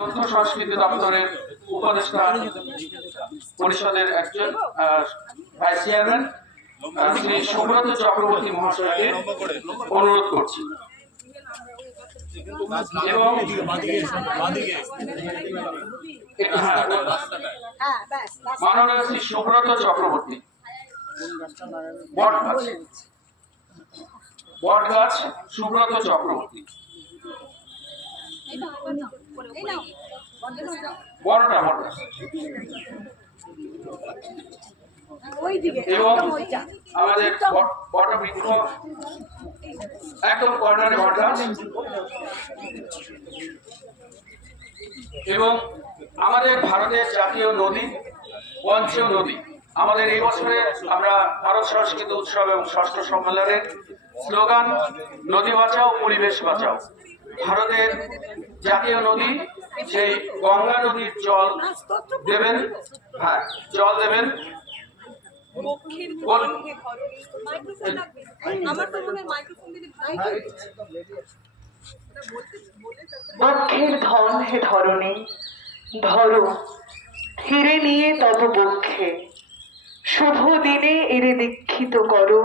তথ্য সংস্কৃতি দপ্তরের উপদেষ্টা পরিষদের একজন ভাইস চেয়ারম্যান শ্রী সুব্রত চক্রবর্তী মহাশয়কে অনুরোধ করছি এবং মাননীয় শ্রী সুব্রত চক্রবর্তী বটগাছ সুব্রত চক্রবর্তী বড়টা এবং আমাদের বটবৃক্ষ একদম কর্নারে বটগাছ এবং আমাদের ভারতের জাতীয় নদী পঞ্চ নদী। আমাদের এই বছরে আমরা ভারত সংস্কৃত উৎসব এবং ষষ্ঠ সম্মেলনের স্লোগান নদী বাঁচাও পরিবেশ বাঁচাও। ভারতের জাতীয় নদী সেই গঙ্গা নদীর জল দেবেন, হ্যাঁ জল দেবেন বক্ষের ধন হে ধরণী ধরো ফিরে নিয়ে তব বক্ষে শুভ দিনে এরে দীক্ষিত করো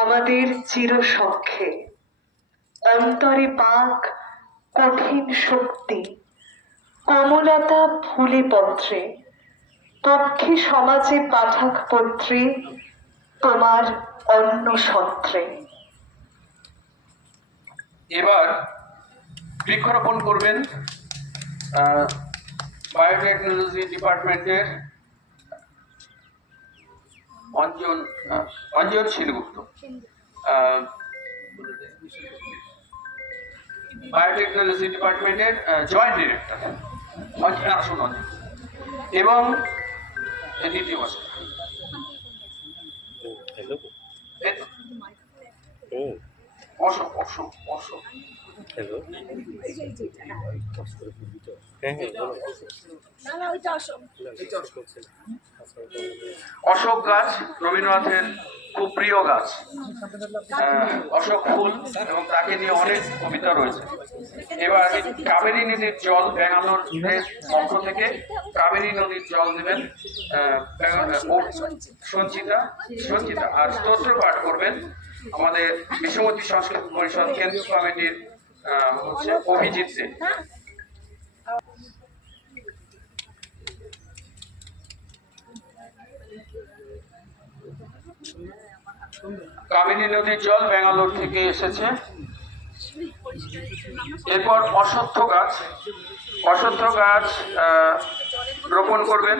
আমাদের চির সখ্যে। অন্তরে পাক কঠিন শক্তি কোমলতা ফুলে পত্রে পক্ষে সমাজে পাঠাক পত্রে তোমার অন্ন সত্রে। এবার বৃক্ষরোপণ করবেন বায়োটেকনোলজি ডিপার্টমেন্টের অঞ্জন শীলগুপ্ত, বায়োটেকনোলজি ডিপার্টমেন্টের জয়েন্ট ডিরেক্টর আসুন এবং দ্বিতীয় বছর অশোক অশোক অশোক অশোক গাছ রবীন্দ্রনাথের খুব প্রিয় গাছ। অশোক ফুল এবং তাকে নিয়ে অনেক কবিতা রয়েছে। এবার কাবেরী নদীর জল ব্যাঙ্গালোরের পক্ষ থেকে কাবেরী নদীর জল দেবেন সঞ্চিতা আর স্তোত্র পাঠ করবেন আমাদের বিশ্বমতী সংস্কৃতি পরিষদ কেন্দ্রীয় কমিটির হচ্ছে অভিজিৎ দে। কাবেরী নদীর জল ব্যাঙ্গালোর থেকে এসেছে। এরপর অশ্বত্থ গাছ রোপণ করবেন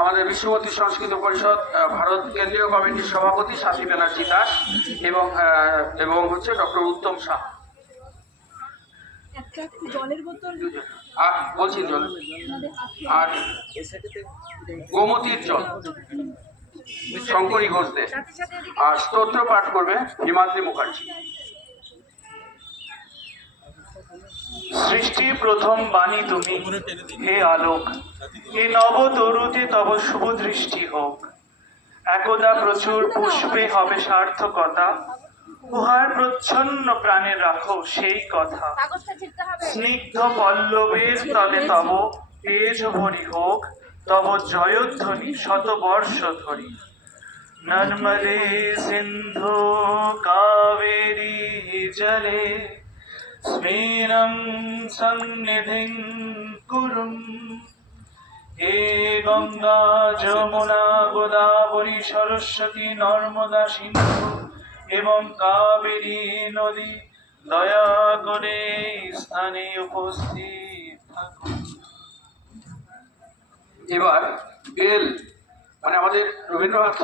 আমাদের বিশ্বমতী সংস্কৃত পরিষদ ভারত কেন্দ্রীয় কমিটির সভাপতি শাসী ব্যানার্জি দাস এবং হচ্ছে ডক্টর উত্তম শাহ। বলছি জল আর গোমতীর জল শঙ্করী ঘোষ দে আর স্তোত্র পাঠ করবে হিমাদ্রি মুখার্জি। সৃষ্টি প্রথম বাণী তুমি হে আলোক, এ নব তরুতে তব শুভ দৃষ্টি হোক। একদা প্রচুর পুষ্পে হবে সার্থকতা, উহার প্রচ্ছন্ন প্রাণে রাখো সেই কথা। স্নিগ্ধ পল্লবের তলে তব তেজ ভরি হোক, তব জয়ধ্বনি শতবর্ষ ধরি। নর্মদে সিন্ধু কাবেরী জলে স্মেরং সন্নিধিং কুরুম। হে গঙ্গা যমুনা গোদাবরী সরস্বতী নর্মদা সিন্ধু এবং কাবেরী নদী দয়া করে স্থানে উপস্থিত থাকুন। এবার বেল মানে আমাদের রবীন্দ্রনাথ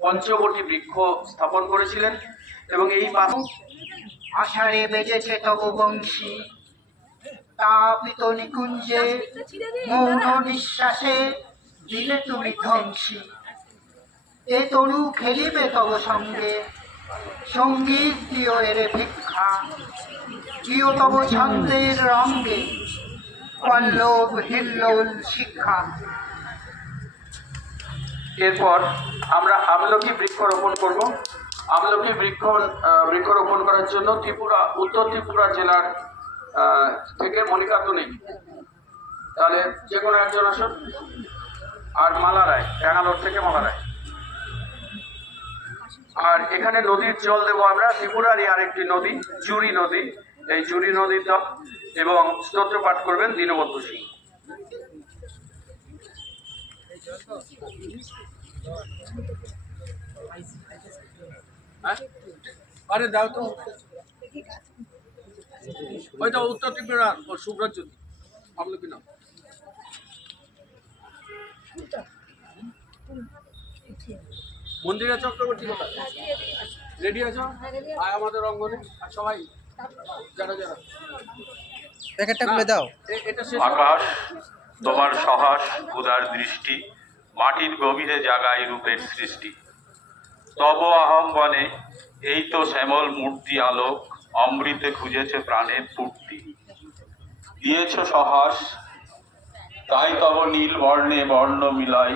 পঞ্চবটি বৃক্ষ স্থাপন করেছিলেন এবং এই আষাঢ়ে বেজেছে তব বংশী, তাপিত নিকুঞ্জে মৌন নিঃশ্বাসে দিলে তুমি ধ্বংসী। এ তরু খেলিবে তব সঙ্গে, সঙ্গীত দিও এরে ভিক্ষা। দিও তব ছন্দের রঙ্গে, পল্লব হিল্লোল শিক্ষা। এরপর আমরা আমলকি বৃক্ষ রোপণ করব। আমলকি বৃক্ষরোপণ করার জন্য উত্তর ত্রিপুরা জেলার থেকে মনিকা তুনি তাহলে যে কোনো একজন আসুন। আর মালা রায়, ব্যাঙ্গালোর থেকে মালা রায়। আর এখানে নদীর জল দেবো আমরা ত্রিপুরারই আরেকটি নদী, জুড়ি নদী। এই জুড়ি নদীর জল এবং স্তোত্র পাঠ করবেন দীনবন্ধু সিং। আরে দাও তো ওইটা উত্তর ত্রিপুরার ও সুব্রত জ্যোতি ভাবলো কিনা মন্দিরা চক্রবর্তী কোথায় রেডি আছো আয় আমাদের অঙ্গনে আর সবাই যারা যারা প্যাকেটটা খুলে দাও। এটা শেষ আকাশ তোমার সহাস উদার দৃষ্টি, মাটির গভীরে জাগায় রূপের সৃষ্টি। তব আহ্বানে এই তো শ্যামল মূর্তি আলোক, অমৃতে খুঁজেছে প্রাণের পূর্তি। দিয়েছ সহাস, তাই তব নীল বর্ণে বর্ণ মিলাই।